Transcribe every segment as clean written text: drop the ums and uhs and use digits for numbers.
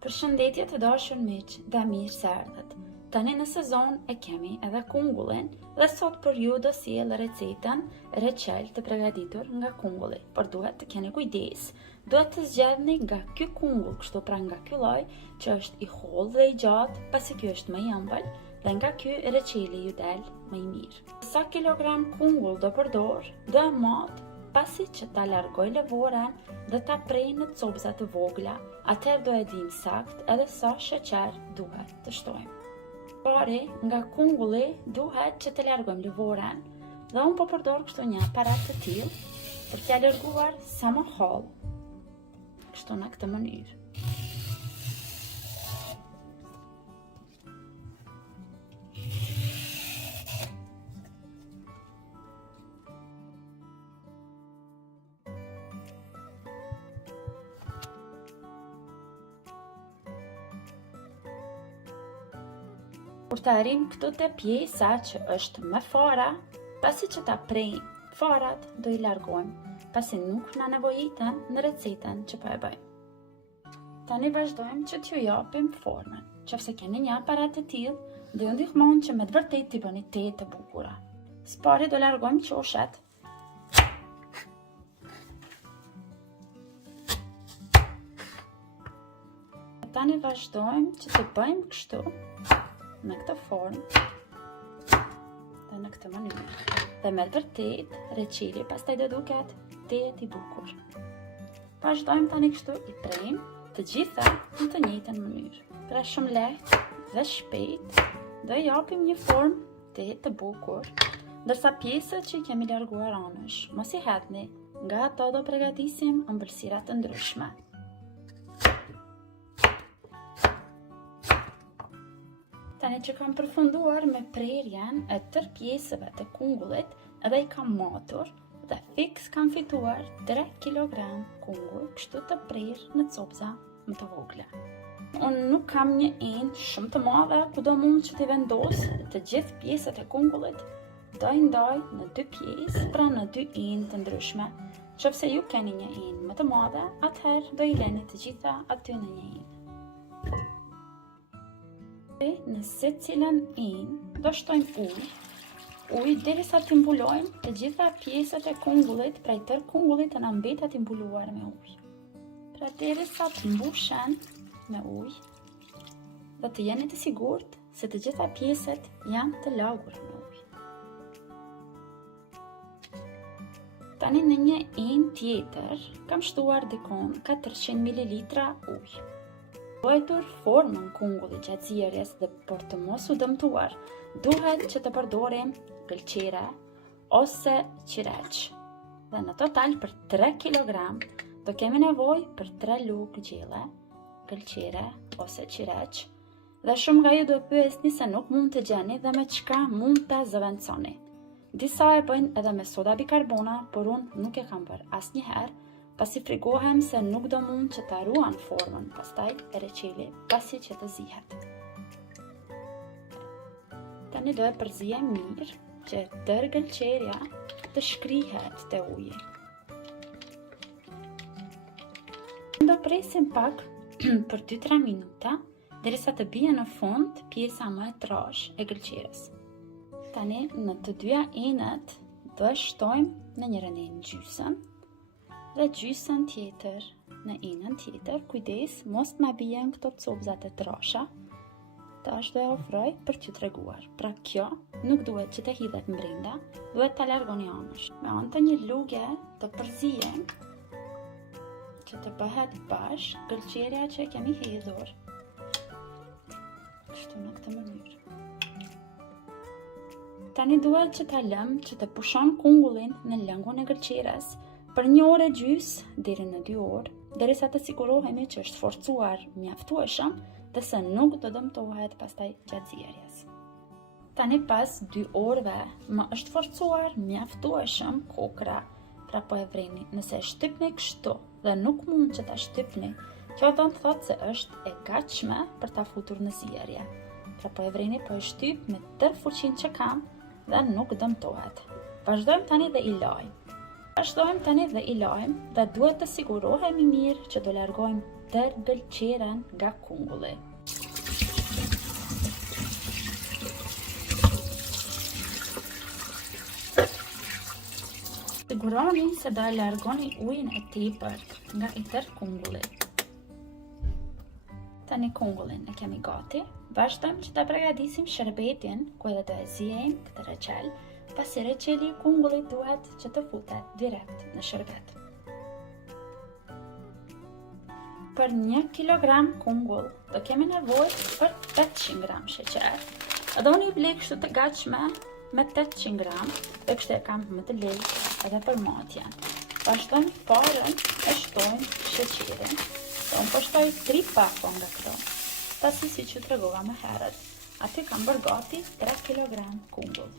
Përshëndetje të dashur miq dhe mirë se erdhët. Tani në sezon e kemi edhe kungullin dhe sot për ju do sjell recetën reçel të përgatitur nga kungulli. Por duhet të keni kujdes. Duhet të zgjedhni nga ky kungull, kështu pra nga ky lloj që është i hollë dhe i gjatë, pasi ky është më i ëmbël dhe nga ky reçeli ju del më i mirë. Sa kilogram kungull do përdor, do e mat pasi që ta largoj lëvorën dhe ta prej në copëza të vogla, atëherë do e dim sakt edhe sa sheqer duhet të shtojmë. Pari nga kungulli duhet që të largojmë lëvorën dhe unë po përdor kështu një aparat të tillë për t'ia larguar sa më hollë, kështu në këtë mënyrë. Kur të arrim këtu te pjesa që është me fara, pasi që ta prejmë farat, do i largojmë, pasi nuk na nevojiten në recetën që po e bëjmë. Tani vazhdojmë që t'ju japim formën. Nëse keni një aparat të tillë, do ju ndihmon që me të vërtetë t'i bëni te të bukura. Spari do largojmë qoshet. Tani vazhdojmë që të bëjmë kështu, në këtë formë dhe në këtë mënyrë. Dhe me të vërtet, reçeli pastaj do duket tetë i bukur. Vazhdojmë tani kështu, i prejmë të gjitha në të njëjtën mënyrë. Pra shumë lehtë dhe shpejt do i japim një formë tetë të bukur, ndërsa pjesët që i kemi larguar anësh, mos i hedhni, nga ato do përgatisim ëmbëlsira të ndryshme. Tani që kam përfunduar me prerjen e tërë pjesëve të kungullit edhe i kam matur dhe fiks kam fituar 3 kg kungull, kështu të prerë në copëza më të vogla. Unë nuk kam një enë shumë të madhe, kudo mund që t'i vendos të gjithë pjesët e kungullit, do i ndaj në 2 pjesë, pra në 2 enë të ndryshme. Nëse ju keni një enë më të madhe, atëherë do i leni të gjitha aty në një enë. Në secilën enë do shtojmë ujë derisa t'i mbulojmë të gjitha pjesët e kungullit, pra i tërë kungullit të na mbetet t'i mbuluar me ujë. Pra derisa të mbushen me ujë dhe të jeni të sigurt se të gjitha pjesët janë të lagura me ujë. Tani në një enë tjetër kam shtuar dikon 400 ml ujë. Ruajtur formën kungullit gjatë zierjes dhe për të mos u dëmtuar, duhet që të përdorim gëlqere ose qireç. Dhe në total për 3 kg do kemi nevojë për 3 lugë gjelle, gëlqere ose qireç. Dhe shumë nga ju do pyesni se nuk mund të gjeni dhe me çka mund ta zëvendësoni. Disa e bëjnë edhe me soda bikarbona, por unë nuk e kam bërë asnjëherë, pasi frigohem se nuk do mund që ta ruan formën pastaj e reçeli pasi që të zihet. Tani do e përzijem mirë që tërë gëlqerja të shkrihet te uji. Do presim pak për 2-3 minuta derisa të bie në fund pjesa më e trashë e gëlqerës. Tani në të dyja enët do e shtojmë në njërin enë gjysën dhe gjysën tjetër në enën tjetër. Kujdes mos ma bien këto copëzat e trasha. Tash do e ofroj për t'ju treguar. Pra kjo nuk duhet që të hidhet mbrenda, duhet ta largoni anësh. Me anë të një luge të përzijem që të bëhet bashkë gëlqerja që e kemi hedhur. Kështu në këtë mënyrë. Tani duhet që ta lëm që të pushon kungullin në lëngun e gëlqerës për 1 orë e gjys deri në 2 orë, derisa të sigurohemi që është forcuar mjaftueshëm dhe se nuk do dëmtohet pastaj gjatë zierjes. Tani pas 2 orëve më është forcuar mjaftueshëm kokra, pra po e vreni. Nëse e shtypni kështu dhe nuk mund që ta shtypni, kjo do të thotë se është e gatshme për ta futur në zierje. Pra po e vreni, po e shtyp me tërë fuqinë që kam dhe nuk dëmtohet. Vazhdojmë tani dhe i lajmë. Vazhdojmë tani dhe i lajmë dhe duhet të sigurohemi mirë që do largojmë tërë gëlqeren nga kungulli. Siguroni se do e largoni ujin e tepërt nga i tërë kungulli. Tani kungullin e kemi gati, vazhdojmë që ta përgatisim shërbetin ku edhe do e zijejmë këtë reçel, pasi reçeli i kungullit duhet që të futet direkt në shërbet. Për 1 kilogram kungull do kemi nevojë për 800 gram sheqer. A do një blej kështu të gatshme me 800 gram, dhe kështu e kam më të lehtë edhe për matjen. Vazhdojmë parën e shtojmë sheqerin. Unë po shtoj 3 pako nga këto, pasi si që tregova më herët. Aty kam bërë gati 3 kg kungull.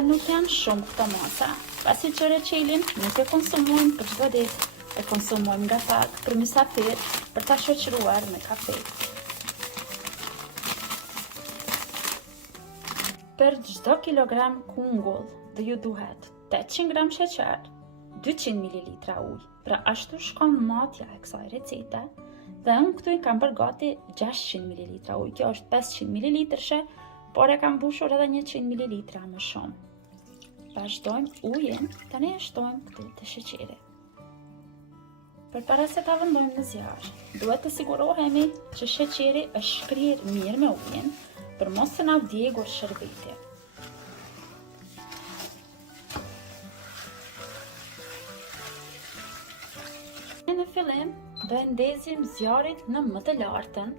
Nuk janë shumë këto masa, pasi që reçelin nuk e konsumojmë për çdo ditë, e konsumojmë nga pak për mysafir, për ta shoqëruar me kafe. Për çdo kilogram kungull dhe ju duhet 800 gram sheqer, 200 ml ujë, pra ashtu shkon matja e kësaj recete, dhe unë këtu i kam bërë gati 600 ml ujë, kjo është 500 ml, por e kam mbushur edhe 100 ml më shumë. Vazhdojmë ujin, tani e shtojmë këtu të sheqeri. Përpara se ta vendojmë në zjarr, duhet të sigurohemi që sheqeri është shkrir mirë me ujin, për mos të na vdegur shërbeti. Në fillim, do e ndezim zjarrit në më të lartën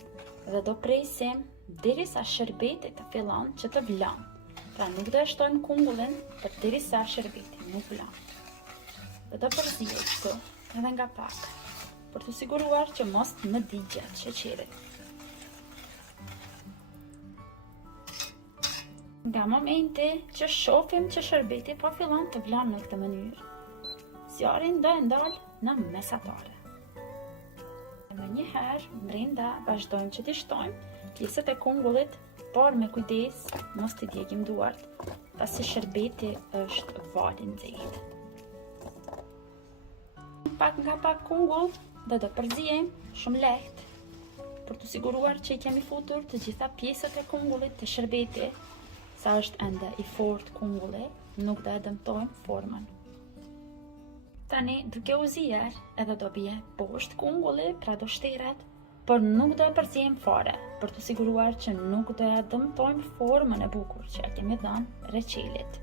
dhe do presim derisa shërbeti të fillon që të vlan. Pra nuk do e shtojmë kungullin për derisa shërbeti nuk vlan. Dhe do përziej këtu edhe nga pak, për të siguruar që mos të më digjet sheqeri. Nga momenti që shohim që shërbeti po fillon të vlan në këtë mënyrë, zjarrin do e ndal në mesatare. Më njëherë, brenda vazhdojmë që t'i shtojmë pjesët e kungullit, por me kujdes mos t'i djegim duart, pasi shërbeti është val i nxehtë. Pak nga pak kungull dhe do përziejmë shumë lehtë, për të siguruar që i kemi futur të gjitha pjesët e kungullit të shërbeti, sa është ende i fortë kungulli, nuk do e dëmtojmë formën. Tani, duke u zier, edhe do bie poshtë kungulli, pra do shteret, por nuk do e përziejmë fare, për të siguruar që nuk do e dëmtojmë formën e bukur që e kemi dhënë reçelit.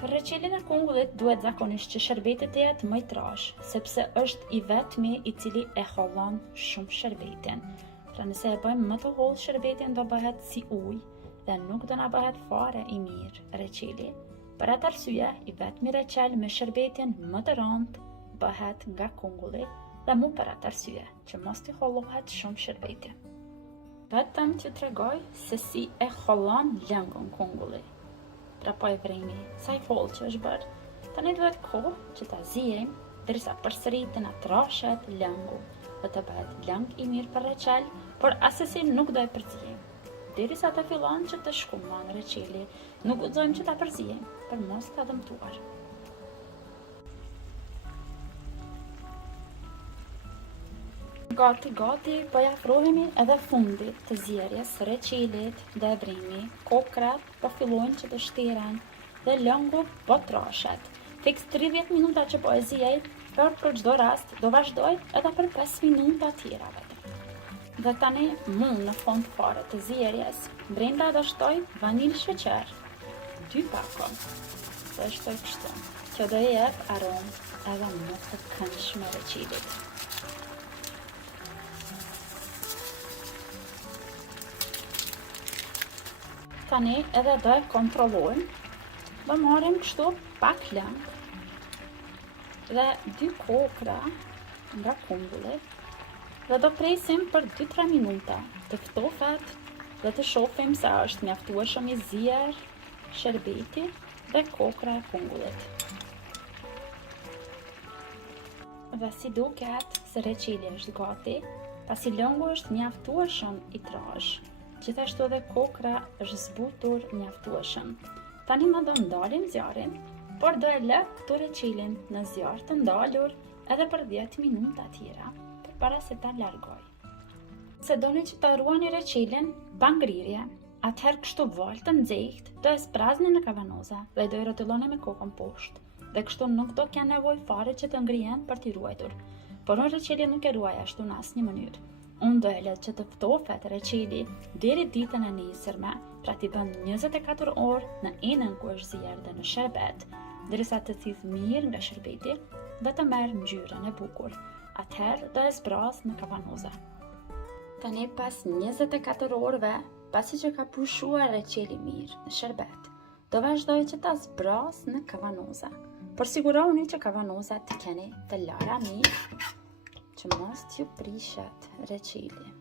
Për reçelin e kungullit duhet zakonisht që shërbeti të jetë më i trashë, sepse është i vetmi i cili e hollon shumë shërbetin. Pra nëse e bëjmë më të hollë shërbetin do bëhet si ujë dhe nuk do na bëhet fare i mirë reçeli. Për atë arsye, i vetmi reçel me shërbetin më të rëndë bëhet nga kungulli dhe mu për atë arsye që mos t'i hollohet shumë shërbeti. Vetëm që tregoj se si e hollon lëngun kungulli. Pra po e vremi sa i hollë që është bërë, tani duhet kohë që ta zijejmë derisa përsëri të na trashet lëngu dhe të bëhet lëng i mirë për reçel, por asesi nuk do e përzijejmë. Derisa të fillon që të shkumon reçeli, nuk guxojmë që ta përzijejmë për mos ta dëmtuar. Gati, po ja afrohemi edhe fundit të zierjes së reçelit dhe e vremi. Kokrat po fillojnë që të shteren dhe lëngu po trashet. Fiks 30 minuta që po e zijej, por për çdo rast do vazhdoj edhe për 5 minuta tjera vetëm. Dhe tani mund në fund fare të zierjes, brenda do shtoj vanilë sheqer, 2 pako. Do shtoj kështu, që do jep aromë edhe më të këndshme reçelit. Tani edhe do e kontrollojmë, do marrim kështu pak lëng dhe 2 kokra nga kungulli dhe do presim për 2-3 minuta të ftofet dhe të shohim sa është mjaftueshëm i zier shërbeti dhe kokra e kungullit. Dhe si duket se reçeli është gati, pasi lëngu është mjaftueshëm i trash. Gjithashtu edhe kokra është zbutur mjaftueshëm. Tani më do ndalim zjarrin, por do e lë këtu reçelin në zjarr të ndalur edhe për 10 minuta tjera, përpara se ta largoj. Se doni që ta ruani reçelin pa ngrirje, atëherë kështu val të nxehtë do e sprazni në kavanoza dhe do i rrotulloni me kokën poshtë. Dhe kështu nuk do kenë nevojë fare që të ngrihen për t'i ruajtur. Por unë reçelin nuk e ruaj ashtu në asnjë mënyrë. Unë do e lë që të ftofet reçeli deri ditën e nesërme, pra t'i bën 24 orë në enën ku është zier dhe në sherbet, derisa të thith mirë nga sherbeti dhe të merr ngjyrën e bukur. Atëherë do e zbraz në kavanoza. Tani pas 24 orëve, pasi që ka pushuar reçeli mirë në sherbet, do vazhdoj që ta zbraz në kavanoza. Por siguroni që kavanozat të keni të lara mirë, që mos t'ju prishet reçeli.